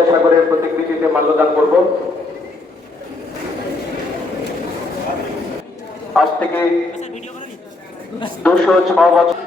বিদ্যাসাগরের প্রতিকৃতিতে মাল্যদান করব। আজ থেকে দুশো ছ বছর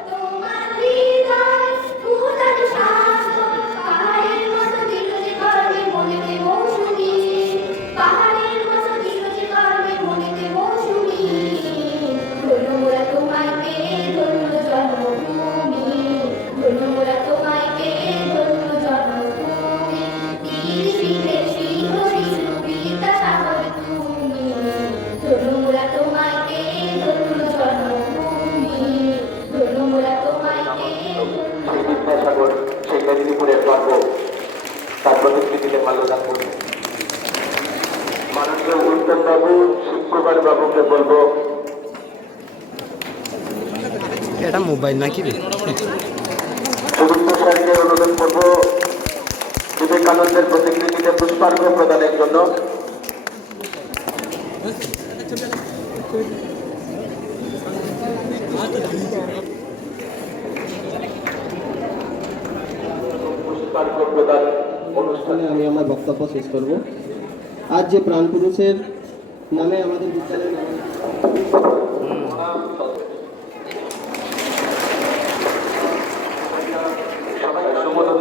তার প্রতিকৃতিতে মাল্যদান করব। মাননীয় উত্তম বাবু শুক্রবার বাবুকে বলব এটা মোবাইল নাকি রে? স্যারকে অনুরোধ করব বিবেকানন্দের প্রতিকৃতিতে পুষ্পার্ঘ প্রদানের জন্য। পুষ্পার্ঘ প্রদান অনুষ্ঠান আমি আমার বক্তব্য শেষ করব। আজ যে প্রাণ পুরুষের নামে আমাদের বিদ্যালয়ের নামে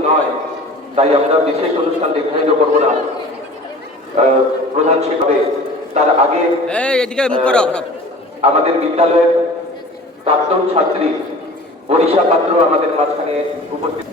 নয় তাই আমরা বিশেষ অনুষ্ঠান নির্ধারিত করব না। আহ, প্রধান শিক্ষকে তার আগে এই এদিকে মুখ করো আহ, আমাদের বিদ্যালয়ের প্রাক্তন ছাত্রী বরিশা পাত্র আমাদের মাঝখানে উপস্থিত।